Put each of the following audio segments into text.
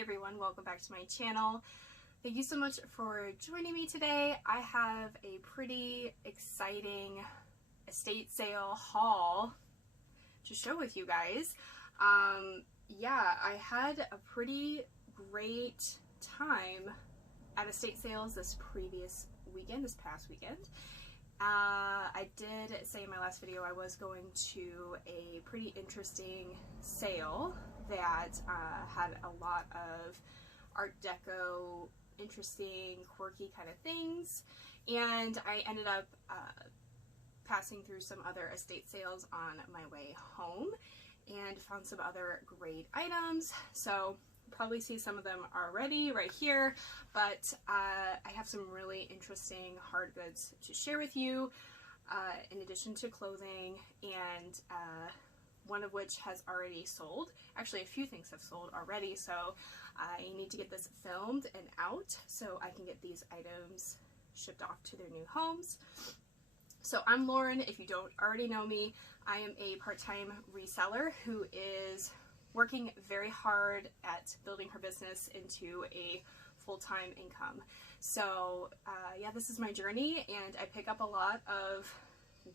Hey everyone, welcome back to my channel. Thank you so much for joining me today. I have a pretty exciting estate sale haul to share with you guys. Yeah, I had a pretty great time at estate sales this past weekend. I did say in my last video I was going to a pretty interesting sale that had a lot of Art Deco, interesting, quirky kind of things, and I ended up passing through some other estate sales on my way home and found some other great items. So probably see some of them already right here, but I have some really interesting hard goods to share with you, in addition to clothing, and one of which has already sold. Actually, a few things have sold already, so I need to get this filmed and out so I can get these items shipped off to their new homes. So I'm Lauren. If you don't already know me, I am a part-time reseller who is working very hard at building her business into a full-time income. So yeah, this is my journey, and I pick up a lot of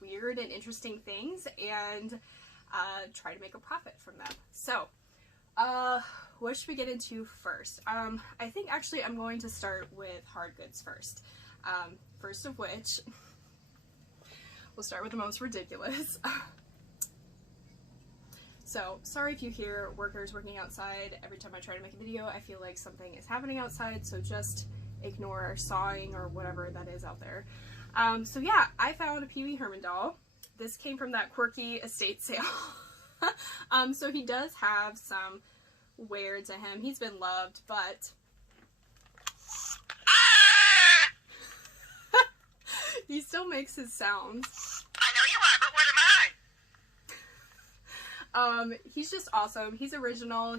weird and interesting things and try to make a profit from them. So what should we get into first? I think actually I'm going to start with hard goods first. First of which, we'll start with the most ridiculous. So, sorry if you hear workers working outside. Every time I try to make a video, I feel like something is happening outside, so just ignore sawing or whatever that is out there. So yeah, I found a Peewee Herman doll. This came from that quirky estate sale. So he does have some wear to him. He's been loved, but he still makes his sounds. I know you are, but what am I? He's just awesome. He's original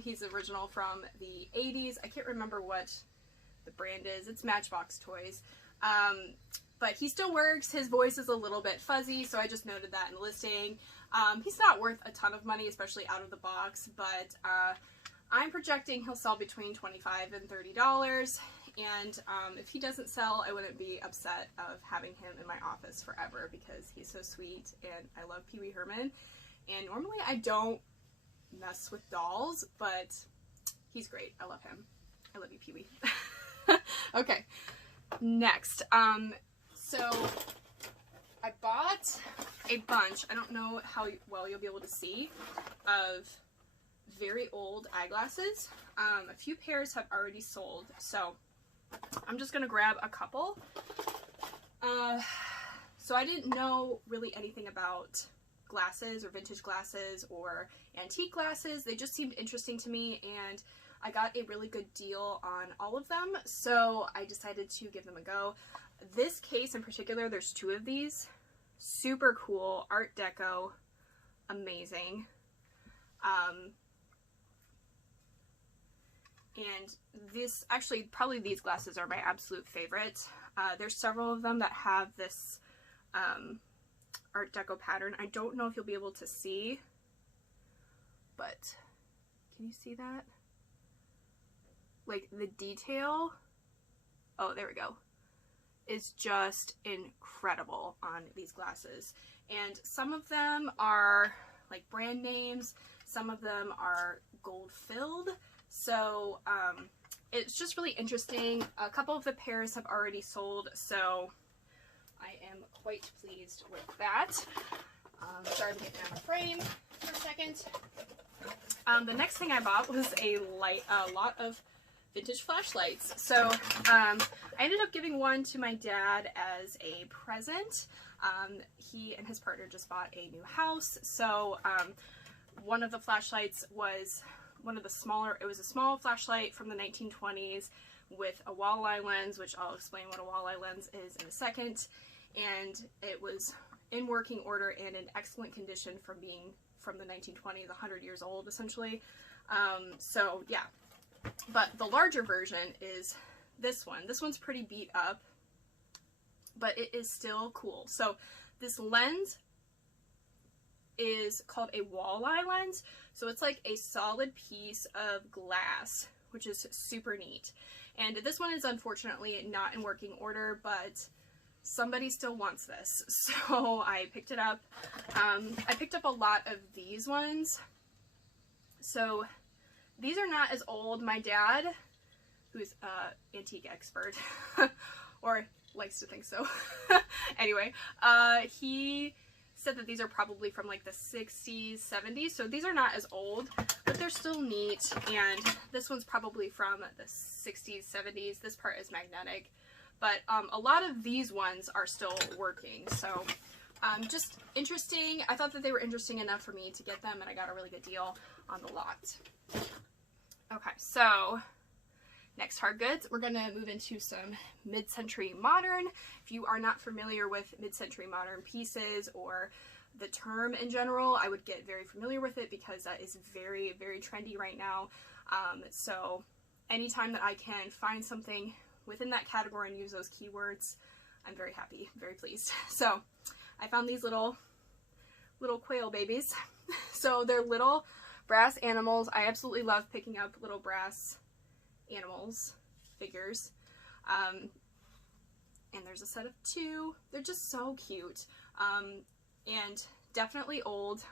from the 80s. I can't remember what the brand is. It's Matchbox Toys. But he still works. His voice is a little bit fuzzy, so I just noted that in the listing. He's not worth a ton of money, especially out of the box, but I'm projecting he'll sell between $25 and $30. And if he doesn't sell, I wouldn't be upset of having him in my office forever because he's so sweet and I love Peewee Herman. And normally I don't mess with dolls, but he's great. I love him. I love you, Peewee. Okay, next. So I bought a bunch, I don't know how well you'll be able to see, of very old eyeglasses. A few pairs have already sold, so I'm just gonna grab a couple. So I didn't know really anything about glasses or vintage glasses or antique glasses. They just seemed interesting to me, and I got a really good deal on all of them, so I decided to give them a go. This case in particular, there's two of these. Super cool, Art Deco, amazing. And this, actually, probably these glasses are my absolute favorite. There's several of them that have this Art Deco pattern. I don't know if you'll be able to see, but can you see that? Like the detail, oh, there we go, is just incredible on these glasses. And some of them are like brand names, some of them are gold filled. So it's just really interesting. A couple of the pairs have already sold, so I am quite pleased with that. Sorry, I'm getting out of frame for a second. The next thing I bought was a lot of vintage flashlights. So I ended up giving one to my dad as a present. He and his partner just bought a new house, so one of the flashlights was one of the smaller, it was a small flashlight from the 1920s with a walleye lens, which I'll explain what a walleye lens is in a second. And it was in working order and in excellent condition from being from the 1920s, 100 years old essentially. So yeah, but the larger version is this one. This one's pretty beat up, but it is still cool. So this lens is called a walleye lens. So it's like a solid piece of glass, which is super neat. And this one is unfortunately not in working order, but somebody still wants this. So I picked it up. I picked up a lot of these ones. So these are not as old. My dad, who's an antique expert, or likes to think so. Anyway, he said that these are probably from like the 60s, 70s, so these are not as old, but they're still neat. And this one's probably from the 60s, 70s. This part is magnetic, but a lot of these ones are still working. So just interesting. I thought that they were interesting enough for me to get them, and I got a really good deal on the lot. Okay, so next hard goods, we're gonna move into some mid-century modern. If you are not familiar with mid-century modern pieces or the term in general, I would get very familiar with it because that is very, very trendy right now. So anytime that I can find something within that category and use those keywords, I'm very happy, very pleased. So I found these little quail babies. So they're little brass animals. I absolutely love picking up little brass animals, figures. And there's a set of 2. They're just so cute. And definitely old.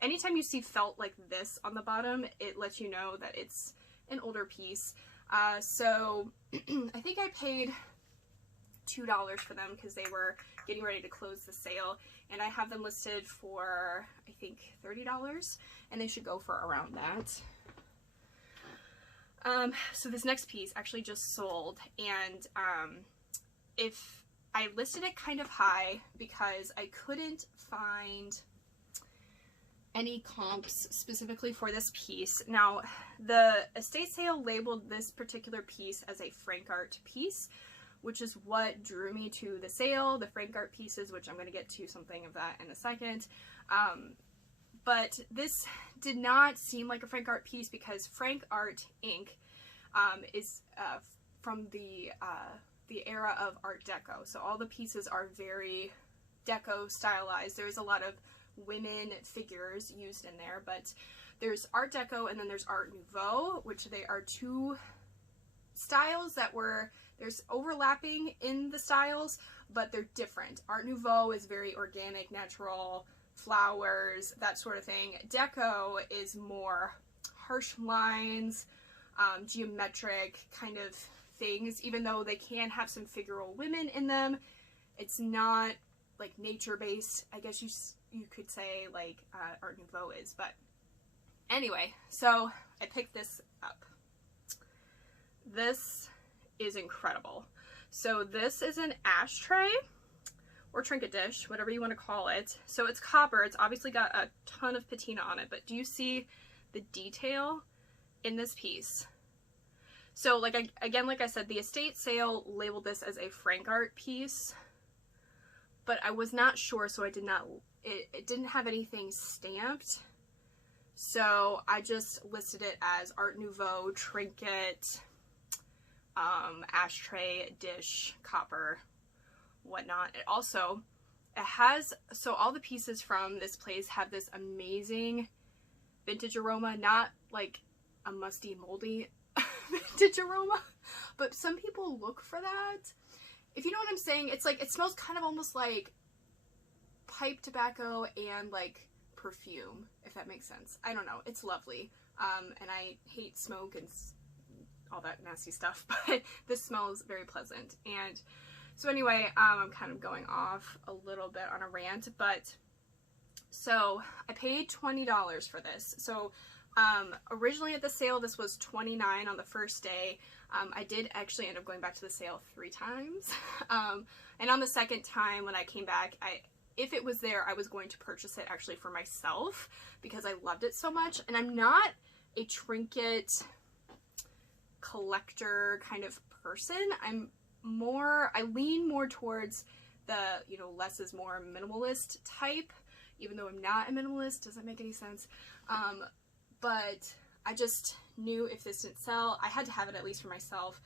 Anytime you see felt like this on the bottom, it lets you know that it's an older piece. So I think I paid $2 for them because they were getting ready to close the sale, and I have them listed for I think $30, and they should go for around that. So this next piece actually just sold, and if I listed it kind of high because I couldn't find any comps specifically for this piece. Now, the estate sale labeled this particular piece as a Frank Art piece, which is what drew me to the sale, the Frank Art pieces, which I'm going to get to something of that in a second. But this did not seem like a Frank Art piece because Frank Art Inc. Is from the era of Art Deco. So all the pieces are very Deco stylized. There's a lot of women figures used in there, but there's Art Deco and then there's Art Nouveau, which they are 2 styles that there's overlapping in the styles, but they're different. Art Nouveau is very organic, natural, flowers, that sort of thing. Deco is more harsh lines, geometric kind of things. Even though they can have some figural women in them, it's not like nature-based, I guess you could say, like Art Nouveau is. But anyway, so I picked this up. This is incredible. So this is an ashtray or trinket dish, whatever you want to call it. So it's copper. It's obviously got a ton of patina on it, but do you see the detail in this piece? So like I said, the estate sale labeled this as a Frank Art piece, but I was not sure, so I did not, it didn't have anything stamped. So I just listed it as Art Nouveau, trinket, ashtray, dish, copper, whatnot. It has, so all the pieces from this place have this amazing vintage aroma, not like a musty, moldy vintage aroma, but some people look for that. If you know what I'm saying, it's like, it smells kind of almost like pipe tobacco and like perfume, if that makes sense. I don't know. It's lovely. And I hate smoke and all that nasty stuff, but this smells very pleasant. And so anyway, I'm kind of going off a little bit on a rant, but so I paid $20 for this. So originally at the sale, this was $29 on the first day. I did actually end up going back to the sale 3 times. And on the second time when I came back, if it was there, I was going to purchase it actually for myself because I loved it so much. And I'm not a trinket collector kind of person. I lean more towards the, you know, less is more minimalist type, even though I'm not a minimalist. Doesn't make any sense. But I just knew if this didn't sell, I had to have it at least for myself.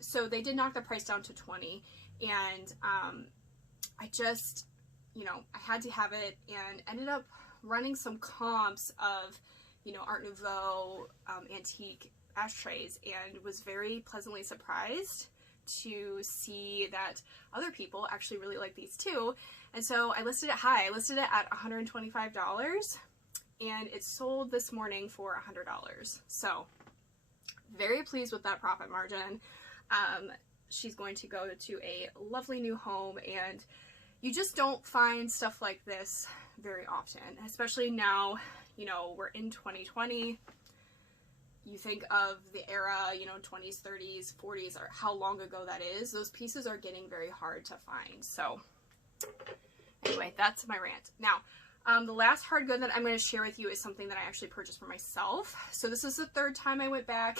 So they did knock the price down to $20, and I just, you know, I had to have it, and ended up running some comps of, you know, Art Nouveau antique ashtrays, and was very pleasantly surprised to see that other people actually really like these too. And so I listed it high. I listed it at $125, and it sold this morning for $100. So very pleased with that profit margin. She's going to go to a lovely new home, and you just don't find stuff like this very often, especially now, you know, we're in 2020. You think of the era, you know, 20s, 30s, 40s, or how long ago that is. Those pieces are getting very hard to find. So anyway, that's my rant. Now, the last hard good that I'm going to share with you is something that I actually purchased for myself. So this is the third time I went back.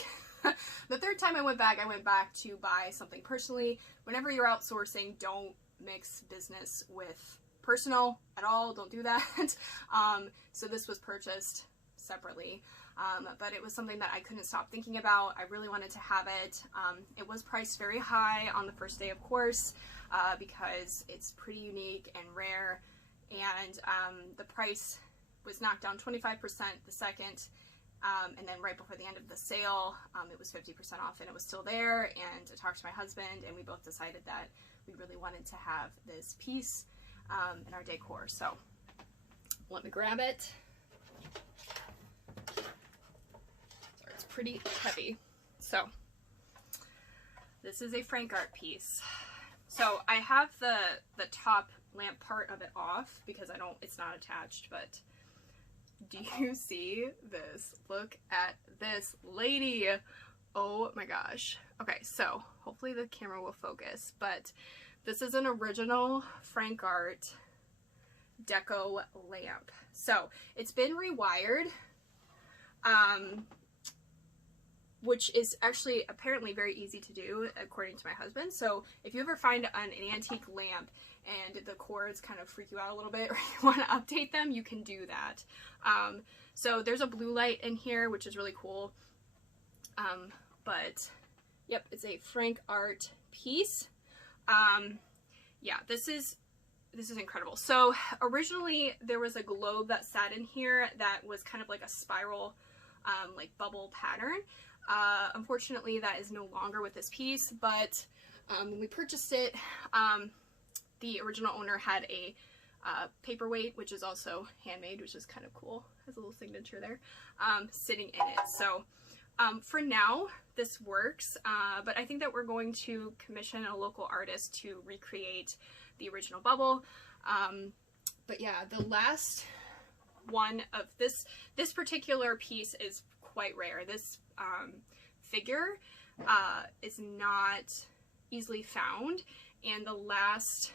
The third time I went back to buy something personally. Whenever you're outsourcing, don't mix business with personal at all. Don't do that. So this was purchased separately, but it was something that I couldn't stop thinking about. I really wanted to have it. It was priced very high on the first day, of course, because it's pretty unique and rare, and the price was knocked down 25% the second. And then right before the end of the sale, it was 50% off, and it was still there. And I talked to my husband, and we both decided that we really wanted to have this piece in our decor. So let me grab it. Sorry, it's pretty heavy. So this is a Frank art piece. So I have the top lamp part of it off because it's not attached, but do you see this? Look at this lady. Oh my gosh. Okay, so hopefully the camera will focus, but this is an original Frank art Deco lamp. So it's been rewired, which is actually apparently very easy to do according to my husband. So if you ever find an antique lamp and the cords kind of freak you out a little bit, or you want to update them, you can do that. So there's a blue light in here, which is really cool. But yep, it's a Frank art piece. Yeah, this is incredible. So originally there was a globe that sat in here that was kind of like a spiral, like bubble pattern. Unfortunately, that is no longer with this piece, but when we purchased it, the original owner had a paperweight, which is also handmade, which is kind of cool. Has a little signature there, sitting in it. So for now, this works, but I think that we're going to commission a local artist to recreate the original bubble. But yeah, the last one of this particular piece is quite rare. This figure is not easily found, and the last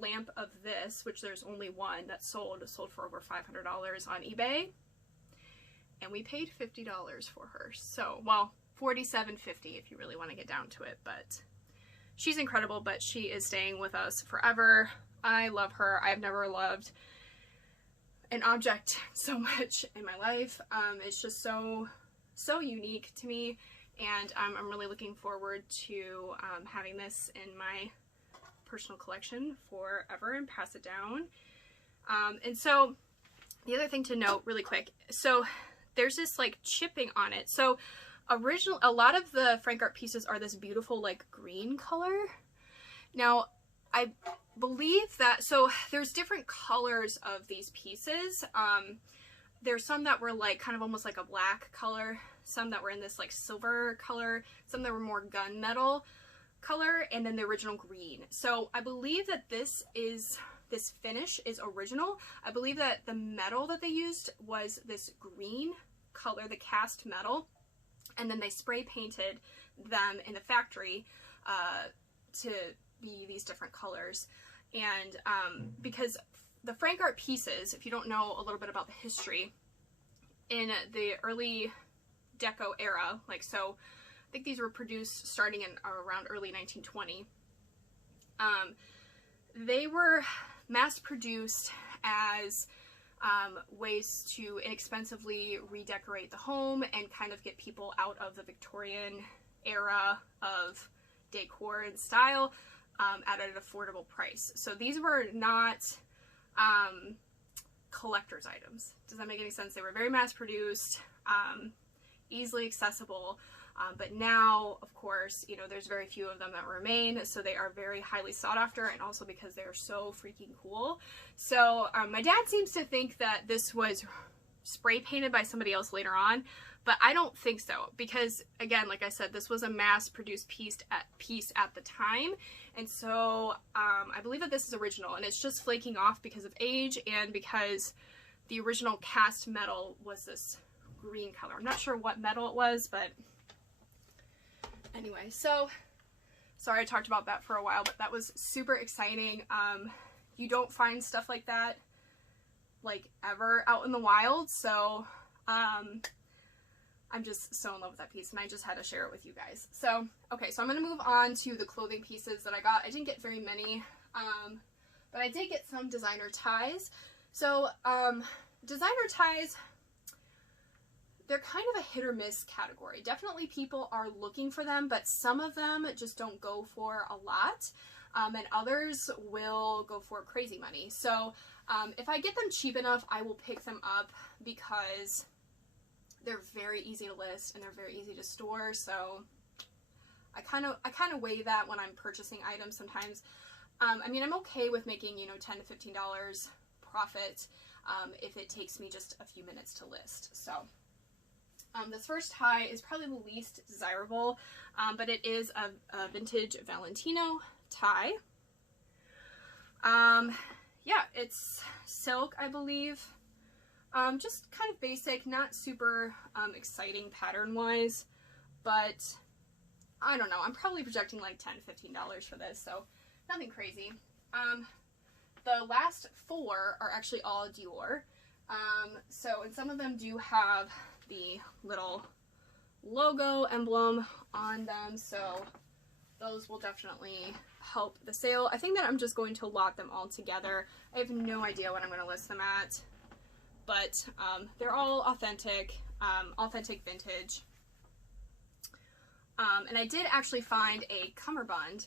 lamp of this, which there's only one that sold for over $500 on eBay, and we paid $50 for her. So, well, $47.50 if you really want to get down to it, but she's incredible. But she is staying with us forever. I love her. I've never loved an object so much in my life. It's just so unique to me, and I'm really looking forward to having this in my personal collection forever and pass it down. And so the other thing to note really quick, so there's this like chipping on it. So a lot of the Frank art pieces are this beautiful like green color. Now I believe that, so there's different colors of these pieces. There's some that were like kind of almost like a black color, some that were in this like silver color, some that were more gunmetal color, and then the original green. So I believe that this finish is original. I believe that the metal that they used was this green color, the cast metal, and then they spray painted them in the factory to be these different colors. And because the Frank art pieces, if you don't know a little bit about the history, in the early Deco era, like, so I think these were produced starting in around early 1920. They were mass produced as ways to inexpensively redecorate the home and kind of get people out of the Victorian era of decor and style at an affordable price. So these were not collector's items. Does that make any sense? They were very mass produced, easily accessible, but now, of course, you know, there's very few of them that remain, so they are very highly sought after, and also because they're so freaking cool. So my dad seems to think that this was spray painted by somebody else later on, but I don't think so, because again, like I said, this was a mass produced piece at the time, and so I believe that this is original, and it's just flaking off because of age and because the original cast metal was this green color. I'm not sure what metal it was, but anyway, so sorry I talked about that for a while, but that was super exciting. You don't find stuff like that like ever out in the wild, so I'm just so in love with that piece, and I just had to share it with you guys. So okay, so I'm gonna move on to the clothing pieces that I got. I didn't get very many, but I did get some designer ties. So designer ties, they're kind of a hit or miss category. Definitely people are looking for them, but some of them just don't go for a lot, and others will go for crazy money. So if I get them cheap enough, I will pick them up because they're very easy to list and they're very easy to store. So I kind of weigh that when I'm purchasing items sometimes. I mean, I'm okay with making, you know, $10 to $15 profit if it takes me just a few minutes to list. So this first tie is probably the least desirable, but it is a vintage Valentino tie. Yeah, it's silk, I believe. Just kind of basic, not super exciting pattern-wise, but I don't know. I'm probably projecting like $10 to $15 for this, so nothing crazy. The last four are actually all Dior. And some of them do have the little logo emblem on them, so those will definitely help the sale. I think that I'm just going to lot them all together. I have no idea what I'm going to list them at, but they're all authentic, authentic vintage. And I did actually find a cummerbund,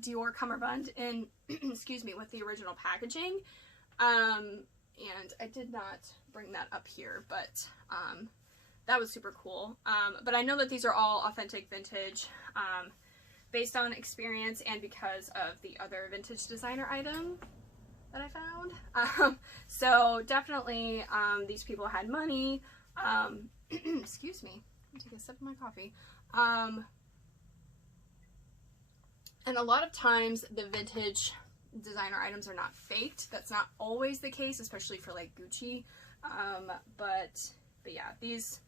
Dior cummerbund in, excuse me, with the original packaging. And I did not bring that up here, but that was super cool. But I know that these are all authentic vintage, based on experience and because of the other vintage designer item that I found. So definitely these people had money. Excuse me, let me take a sip of my coffee. And a lot of times the vintage designer items are not faked. That's not always the case, especially for like Gucci. But yeah, these,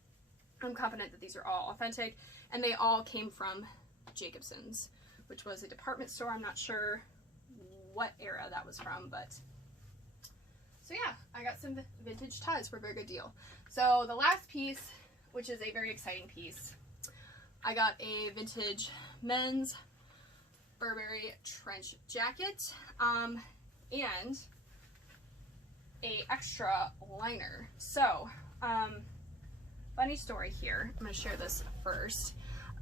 I'm confident that these are all authentic, and they all came from Jacobson's, which was a department store. I'm not sure what era that was from, but so yeah, I got some vintage ties for a very good deal. So the last piece, which is a very exciting piece, I got a vintage men's Burberry trench jacket, and a extra liner. So funny story here, I'm going to share this first.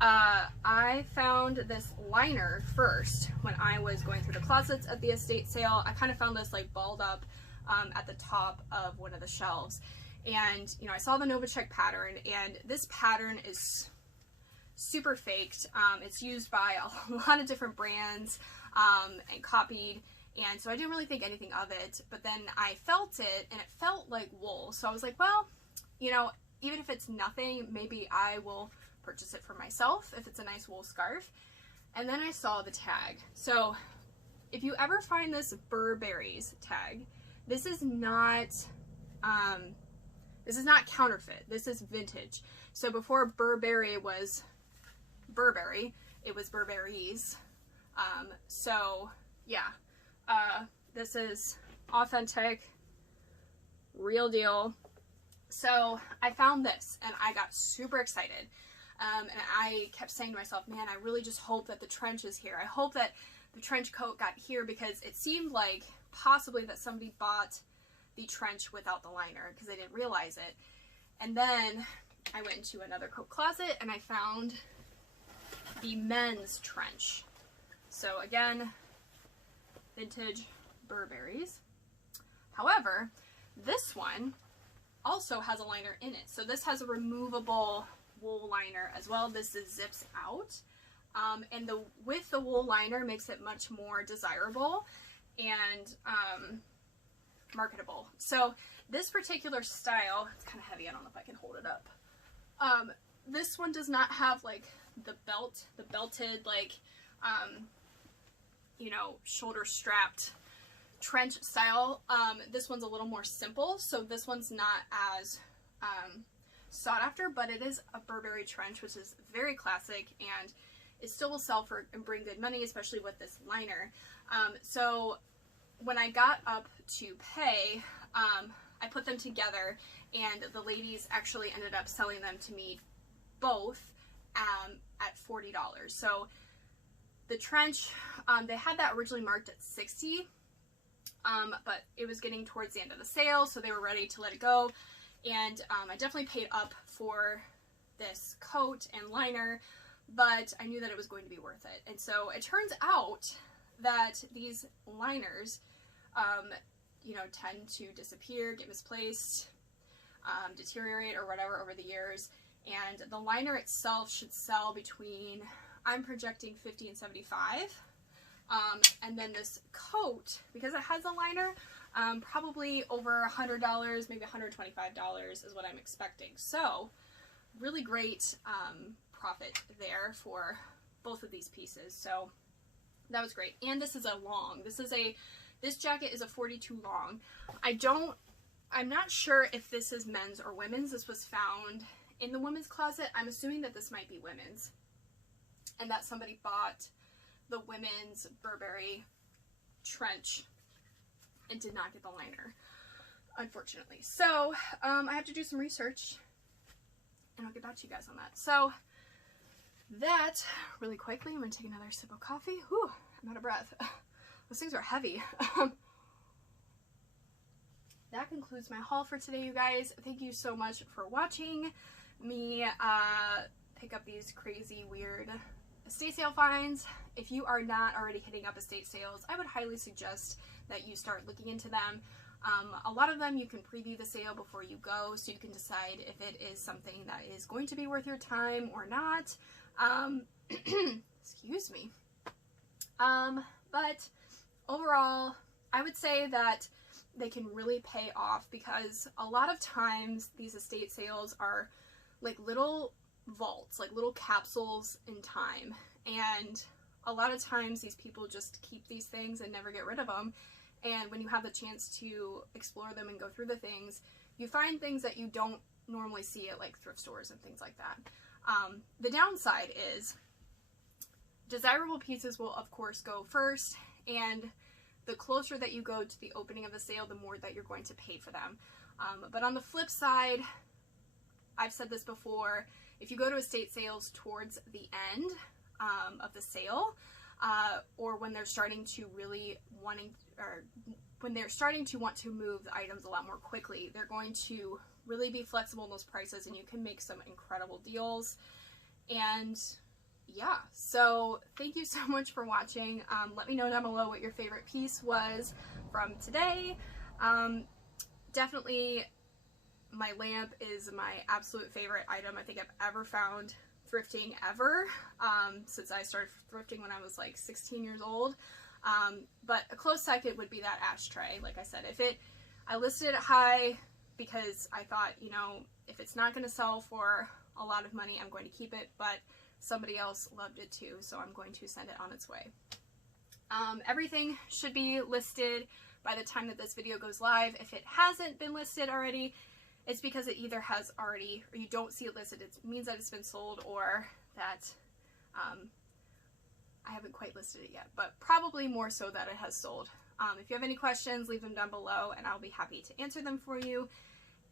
I found this liner first when I was going through the closets at the estate sale. I kind of found this like balled up at the top of one of the shelves, and you know, I saw the Nouveau pattern, and this pattern is super faked. It's used by a lot of different brands and copied, and so I didn't really think anything of it, but then I felt it and it felt like wool, so I was like, well, you know, even if it's nothing, maybe I will purchase it for myself if it's a nice wool scarf. And then I saw the tag. So if you ever find this Burberry's tag, this is not counterfeit. This is vintage. So before Burberry was Burberry, it was Burberry's. So yeah, this is authentic, real deal. So I found this and I got super excited. And I kept saying to myself, man, I really just hope that the trench is here. I hope that the trench coat got here, because it seemed like possibly that somebody bought the trench without the liner because they didn't realize it. And then I went into another coat closet and I found the men's trench. So again, vintage Burberry's. However, This one also has a liner in it. So this has a removable wool liner as well. This is zips out. And with the wool liner makes it much more desirable and marketable. So this particular style, it's kind of heavy, I don't know if I can hold it up. This one does not have like the belted like, you know, shoulder strapped trench style. This one's a little more simple, so this one's not as sought after, but it is a Burberry trench, which is very classic and it still will sell for and bring good money, especially with this liner. So when I got up to pay, I put them together and the ladies actually ended up selling them to me both at $40. So the trench, they had that originally marked at $60, but it was getting towards the end of the sale, so they were ready to let it go. And I definitely paid up for this coat and liner, but I knew that it was going to be worth it. And so it turns out that these liners, you know, tend to disappear, get misplaced, deteriorate or whatever over the years. And the liner itself should sell between, I'm projecting 50 and 75. And then this coat, because it has a liner, probably over $100, maybe $125 is what I'm expecting. So really great profit there for both of these pieces. So that was great. And this is a long, this jacket is a 42 long. I'm not sure if this is men's or women's. This was found in the women's closet. I'm assuming that this might be women's and that somebody bought the women's Burberry trench and did not get the liner, unfortunately. So I have to do some research and I'll get back to you guys on that. So that, really quickly, I'm gonna take another sip of coffee. Whew, I'm out of breath. Those things are heavy. That concludes my haul for today, you guys. Thank you so much for watching me pick up these crazy, weird estate sale finds. If you are not already hitting up estate sales, I would highly suggest that you start looking into them. A lot of them you can preview the sale before you go, so you can decide if it is something that is going to be worth your time or not. Excuse me. But overall, I would say that they can really pay off, because a lot of times these estate sales are like little vaults, like little capsules in time, and a lot of times these people just keep these things and never get rid of them. And when you have the chance to explore them and go through the things, you find things that you don't normally see at like thrift stores and things like that. The downside is desirable pieces will of course go first, and the closer that you go to the opening of the sale, the more that you're going to pay for them. But on the flip side, I've said this before, if you go to estate sales towards the end of the sale, or when they're starting to when they're starting to want to move the items a lot more quickly, they're going to really be flexible in those prices, and you can make some incredible deals. And yeah, so thank you so much for watching. Let me know down below what your favorite piece was from today. Definitely my lamp is my absolute favorite item I think I've ever found thrifting ever, since I started thrifting when I was like 16 years old. But a close second would be that ashtray. Like I said, I listed it high because I thought, you know, if it's not going to sell for a lot of money, I'm going to keep it, but somebody else loved it too, so I'm going to send it on its way. Everything should be listed by the time that this video goes live. If it hasn't been listed already, it's because it either has already, or you don't see it listed, it means that it's been sold, or that I haven't quite listed it yet, but probably more so that it has sold. If you have any questions, leave them down below and I'll be happy to answer them for you.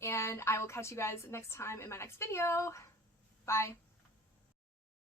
And I will catch you guys next time in my next video. Bye.